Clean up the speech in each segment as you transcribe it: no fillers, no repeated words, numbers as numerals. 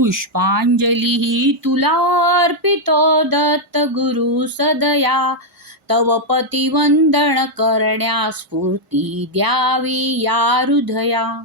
पुष्पांजली तुला अर्पितो दत्त गुरु सदया, तव पतिवंदन करण्या स्फूर्ती द्यावी या हृदया.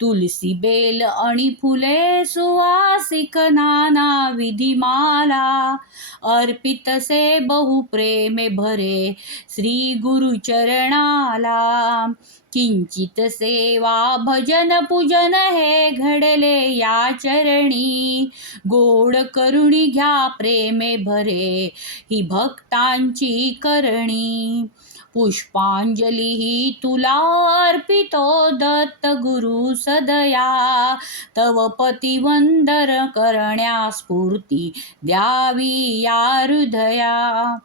तुलसी बेल आणि फुले सुवासिक नाना विधिमाला, अर्पितसे बहुप्रेमे भरे श्री गुरुचरणाला. किंचित सेवा भजन पूजन हे घडले या चरणी, गोड करुणी घ्या प्रेमे भरे ही भक्तांची करणी. पुष्पांजली तुला अर्पितो दत्त गुरु सदया, तव पतिवंदन करण्या स्फूर्ती द्यावी या हृदया.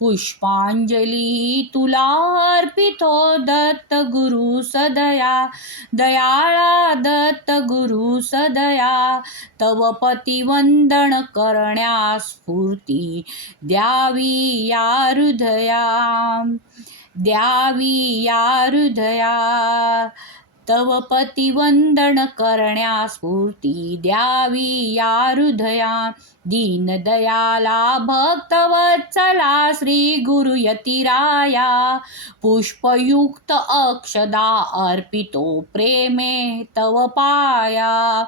पुष्पांजली तुला अर्पितो दत्त गुरु सदया, दयाळा दत्त गुरु सदया, तव पतिवंदन करण्या स्फूर्ती द्यावी या हृदया. द्यावी या हृदया, तव पतिवंदन करण्या स्फूर्ती द्यावी या हृदया. दीनदयाला भक्तवत्सला श्री गुरु यतिराया, पुष्पयुक्त अक्षदा अर्पितो प्रेमे तव पाया.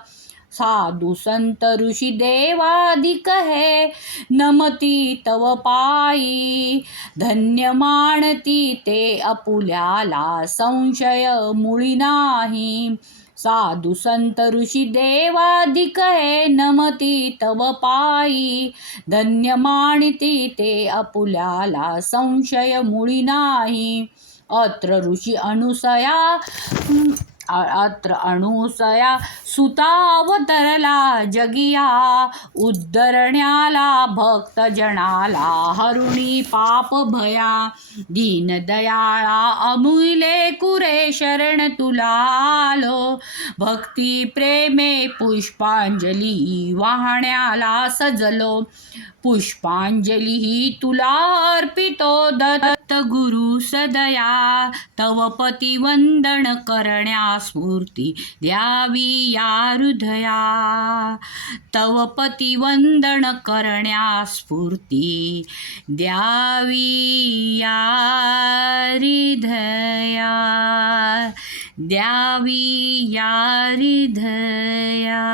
साधु संत ऋषी देवादिक हे नमती तव पायी, धन्य मानती ते आपुल्याला संशय मुळी नाही. साधु संत ऋषी देवादिक हे नमती तव पायी, धन्य मानती ते आपुल्याला संशय मुळी नाही. अत्र ऋषी अनूसया सुता अवतरला जगिया, उद्धरण्याला भक्तजनाला हरुणी पाप भया. दीनदयाळा अमूल्ये कुरे शरण तुला आलो, भक्ती प्रेमे पुष्पांजली वाहण्याला सजलो. पुष्पांजली तुला अर्पितो दत्त गुरु सदया, तव पतिवंदन करण्या स्फूर्ती द्यावी या हृदया. तव पतिवंदन करण्या स्फूर्ती द्यावी या हृदया. द्यावी या हृदया.